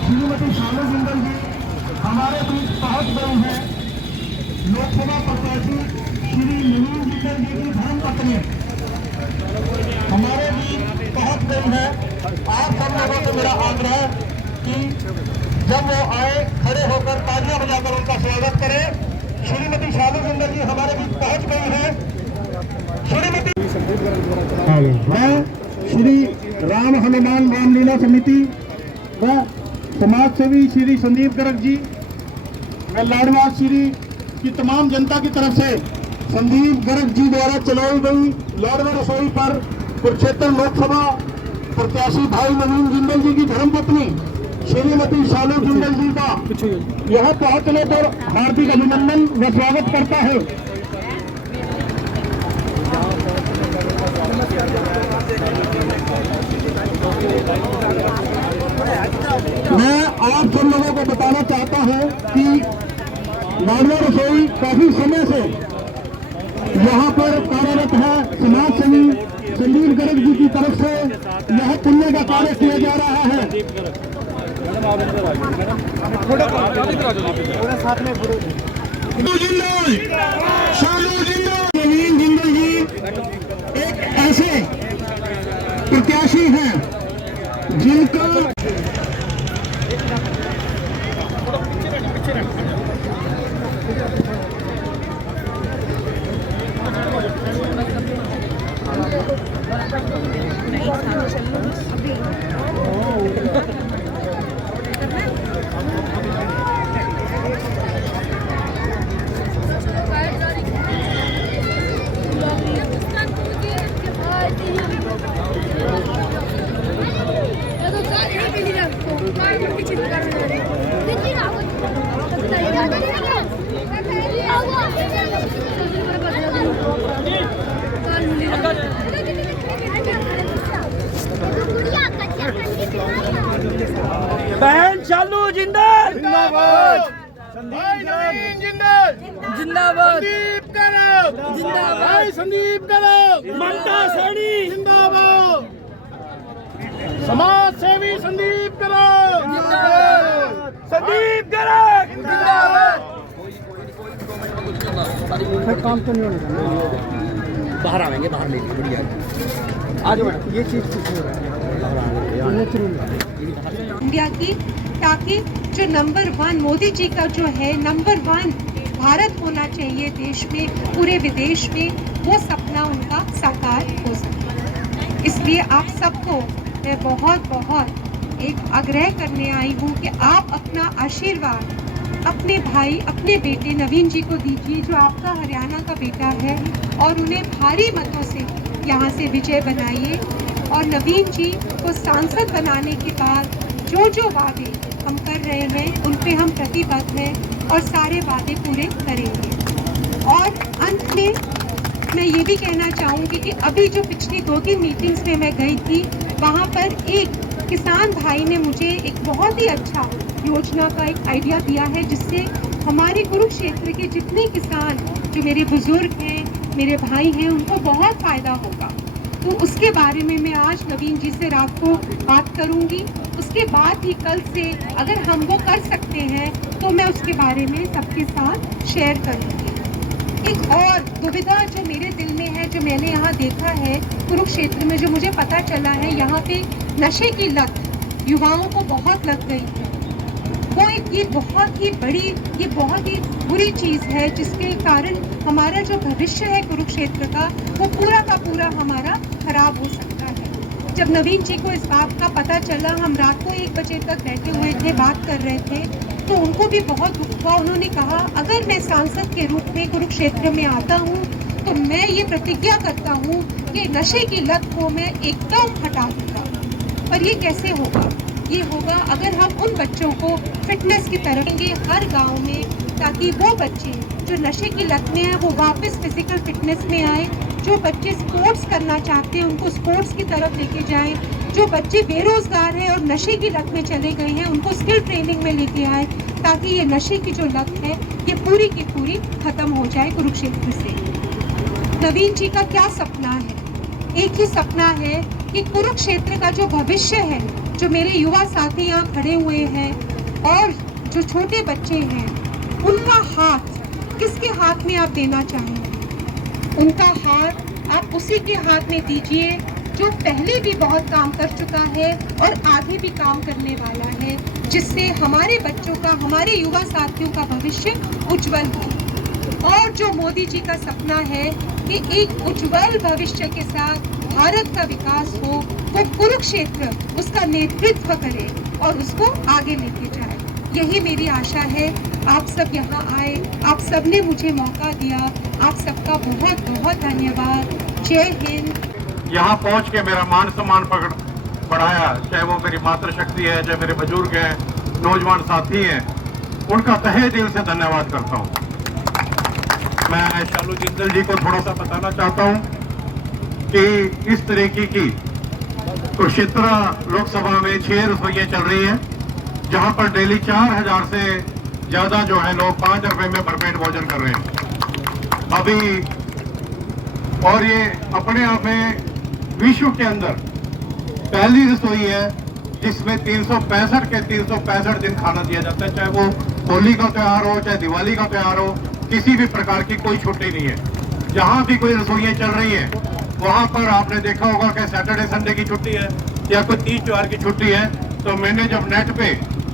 श्रीमती शालू जिंदल जी हमारे बीच पहुंच गए हैं। लोकसभा प्रत्याशी श्री नवीन जिंदल जी की धर्मपत्नी हमारे बीच पहुंच गई है। आप सब लोगों से मेरा आग्रह कि जब वो आए खड़े होकर तालियां बजाकर उनका स्वागत करें। श्रीमती शालू जिंदल जी हमारे बीच पहुंच गई है। श्रीमती मैं श्री राम हनुमान रामलीला समिति व समाज सेवी श्री संदीप गर्ग जी, मैं लाडवास श्री की तमाम जनता की तरफ से संदीप गर्ग जी द्वारा चलाई गई लाडवा रसोई पर कुरुक्षेत्र लोकसभा प्रत्याशी भाई नवीन जिंदल जी की धर्मपत्नी श्रीमती शालू जिंदल जी का यहाँ पहुंचने पर हार्दिक अभिनंदन व स्वागत करता है। मैं आप सब लोगों को बताना चाहता हूं कि लाडवा रसोई काफी समय से यहाँ पर कार्यरत है। समाज सेवी संदीप गर्ग जी की तरफ से यह पुण्य का कार्य किया जा रहा है। नवीन जिंदल जी एक ऐसे प्रत्याशी हैं जिनका बहन शालू जिंदल जिंदाबाद, संदीप जिंदल जिंदाबाद, संदीप गर्ग जिंदाबाद, भाई संदीप गर्ग ममता सैनी जिंदाबाद, समाज सेवी संदीप गर्ग जिंदाबाद, संदीप गर्ग जिंदाबाद। काम तो नहीं होने बाहर आवेंगे, बाहर लेंगे, बढ़िया आज ये चीज इंडिया की, ताकि जो नंबर 1 मोदी जी का जो है नंबर 1 भारत होना चाहिए देश में, पूरे विदेश में, वो सपना उनका साकार हो सके। इसलिए आप सबको मैं बहुत बहुत एक आग्रह करने आई हूँ कि आप अपना आशीर्वाद अपने भाई, अपने बेटे नवीन जी को दीजिए, जो आपका हरियाणा का बेटा है, और उन्हें भारी मतों से यहाँ से विजय बनाइए। और नवीन जी को सांसद बनाने के बाद जो जो वादे हम कर रहे हैं उन पे हम प्रतिबद्ध हैं और सारे वादे पूरे करेंगे। और अंत में मैं ये भी कहना चाहूँगी कि अभी जो पिछली 2-3 मीटिंग्स में मैं गई थी, वहाँ पर एक किसान भाई ने मुझे एक बहुत ही अच्छा योजना का एक आइडिया दिया है, जिससे हमारे कुरुक्षेत्र के जितने किसान जो मेरे बुजुर्ग हैं, मेरे भाई हैं, उनको बहुत फ़ायदा होगा। तो उसके बारे में मैं आज नवीन जी से रात को बात करूंगी। उसके बाद ही कल से अगर हम वो कर सकते हैं तो मैं उसके बारे में सबके साथ शेयर करूंगी। एक और दुविधा जो मेरे दिल में है, जो मैंने यहाँ देखा है कुरुक्षेत्र में, जो मुझे पता चला है, यहाँ पे नशे की लत युवाओं को बहुत लग गई है। वो ये बहुत ही बड़ी, ये बहुत ही बुरी चीज़ है, जिसके कारण हमारा जो भविष्य है कुरुक्षेत्र का, वो पूरा का पूरा हमारा खराब हो सकता है। जब नवीन जी को इस बात का पता चला, हम रात को 1 बजे तक बैठे हुए थे, बात कर रहे थे, तो उनको भी बहुत दुख हुआ। उन्होंने कहा, अगर मैं सांसद के रूप में कुरुक्षेत्र में आता हूँ तो मैं ये प्रतिज्ञा करता हूँ कि नशे की लत को मैं एकदम हटा दूँगा। पर ये कैसे होगा? ये होगा अगर हम उन बच्चों को फिटनेस की तरफ लेंगे हर गांव में, ताकि वो बच्चे जो नशे की लत में हैं वो वापस फिजिकल फिटनेस में आए। जो बच्चे स्पोर्ट्स करना चाहते हैं उनको स्पोर्ट्स की तरफ लेके जाएं। जो बच्चे बेरोजगार हैं और नशे की लत में चले गए हैं उनको स्किल ट्रेनिंग में लेके आए, ताकि ये नशे की जो लत है ये पूरी की पूरी खत्म हो जाए कुरुक्षेत्र से। नवीन जी का क्या सपना है? एक ही सपना है कि कुरुक्षेत्र का जो भविष्य है, जो मेरे युवा साथी यहाँ खड़े हुए हैं और जो छोटे बच्चे हैं, उनका हाथ किसके हाथ में आप देना चाहेंगे? उनका हाथ आप उसी के हाथ में दीजिए जो पहले भी बहुत काम कर चुका है और आगे भी काम करने वाला है, जिससे हमारे बच्चों का, हमारे युवा साथियों का भविष्य उज्जवल हो। और जो मोदी जी का सपना है कि एक उज्जवल भविष्य के साथ भारत का विकास हो, वो कुरुक्षेत्र उसका नेतृत्व करे और उसको आगे लेके जाए। यही मेरी आशा है। आप सब यहाँ आए, आप सब ने मुझे मौका दिया, आप सबका बहुत बहुत धन्यवाद। जय हिंद। यहाँ पहुँच के मेरा मान सम्मान बढ़ाया, चाहे वो मेरी मातृशक्ति है, चाहे मेरे बुजुर्ग हैं, नौजवान साथी हैं, उनका तहे दिल से धन्यवाद करता हूँ। मैं शालू जिंदल जी को थोड़ा सा बताना चाहता हूँ कि इस तरीके की कुरुक्षेत्र लोकसभा में 6 रसोइयाँ चल रही हैं, जहाँ पर डेली 4000 से ज्यादा जो है लोग 5 रुपए में भरपेट भोजन कर रहे हैं अभी। और ये अपने आप में विश्व के अंदर पहली रसोई है जिसमें 365 के 365 दिन खाना दिया जाता है, चाहे वो होली का त्योहार हो, चाहे दिवाली का त्योहार हो, किसी भी प्रकार की कोई छुट्टी नहीं है। जहां भी कोई रसोइयां चल रही हैं, वहां पर आपने देखा होगा कि सैटरडे संडे की छुट्टी है या कोई तीज त्योहार की छुट्टी है। तो मैंने जब नेट पे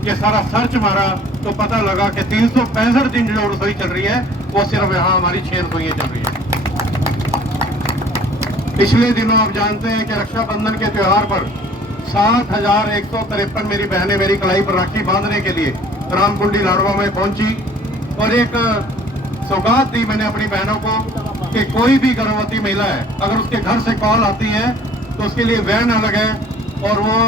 ये सारा सर्च मारा तो पता लगा कि 365 दिन जो रसोई चल रही है वो सिर्फ यहाँ हमारी 6 रसोइयां चल रही है। पिछले दिनों आप जानते हैं कि रक्षाबंधन के त्योहार पर 7153 मेरी बहनें मेरी कलाई पर राखी बांधने के लिए रामकुंडी लाडवा में पहुंची और एक सौगात दी मैंने अपनी बहनों को कि कोई भी गर्भवती महिला है, अगर उसके घर से कॉल आती है तो उसके लिए वैन अलग है और वो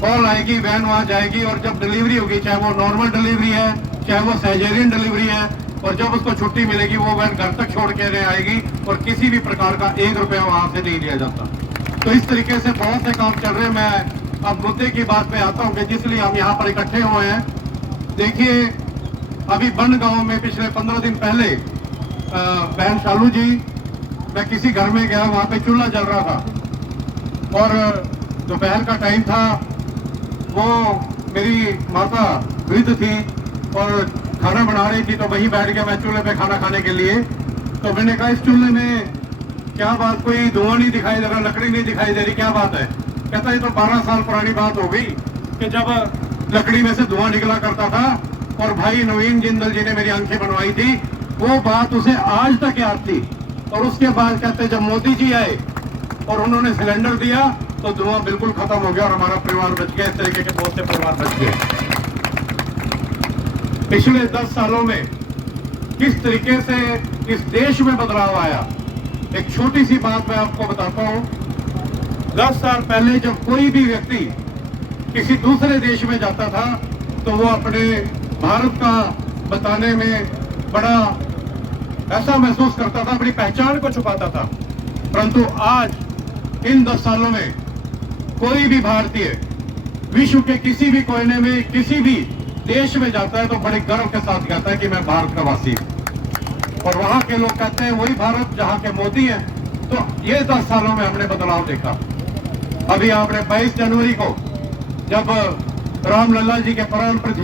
कॉल आएगी, वैन वहां जाएगी और जब डिलीवरी होगी, चाहे वो नॉर्मल डिलीवरी है, चाहे वो सर्जेरियन डिलीवरी है, और जब उसको छुट्टी मिलेगी वो वैन घर तक छोड़ के आएगी और किसी भी प्रकार का 1 रुपया वहां से नहीं लिया जाता। तो इस तरीके से बहुत से काम चल रहे हैं। मैं अब मुद्दे की बात पे आता हूँ कि जिसलिए हम यहाँ पर इकट्ठे हुए हैं। देखिए, अभी बन गांव में पिछले 15 दिन पहले बहन शालू जी, मैं किसी घर में गया, वहां पे चूल्हा जल रहा था और दोपहर का टाइम था। वो मेरी माता वृद्ध थी और खाना बना रही थी, तो वहीं बैठ गया मैं चूल्हे पे खाना खाने के लिए। तो मैंने कहा, इस चूल्हे में क्या बात, कोई धुआं नहीं दिखाई दे रहा, लकड़ी नहीं दिखाई दे रही, क्या बात है? कहता ये तो 12 साल पुरानी बात हो गई कि जब लकड़ी में से धुआं निकला करता था और भाई नवीन जिंदल जी ने मेरी आंखें बनवाई थी, वो बात उसे आज तक याद थी। और उसके बाद कहते जब मोदी जी आए और उन्होंने सिलेंडर दिया तो धुआं बिल्कुल खत्म हो गया और हमारा परिवार बच गया। इस तरीके के बहुत से परिवार बच गए। पिछले 10 सालों में किस तरीके से इस देश में बदलाव आया, एक छोटी सी बात मैं आपको बताता हूं। 10 साल पहले जब कोई भी व्यक्ति किसी दूसरे देश में जाता था तो वो अपने भारत का बताने में बड़ा ऐसा महसूस करता था, अपनी पहचान को छुपाता था। परंतु आज इन 10 सालों में कोई भी भारतीय विश्व के किसी भी कोने में किसी भी देश में जाता है तो बड़े गर्व के साथ कहता है कि मैं भारत का वासी हूं। और वहां के लोग कहते हैं वही भारत जहां के मोदी हैं। तो ये 10 सालों में हमने बदलाव देखा। अभी आपने 22 जनवरी को जब रामलला जी के प्राण प्रतिष्ठा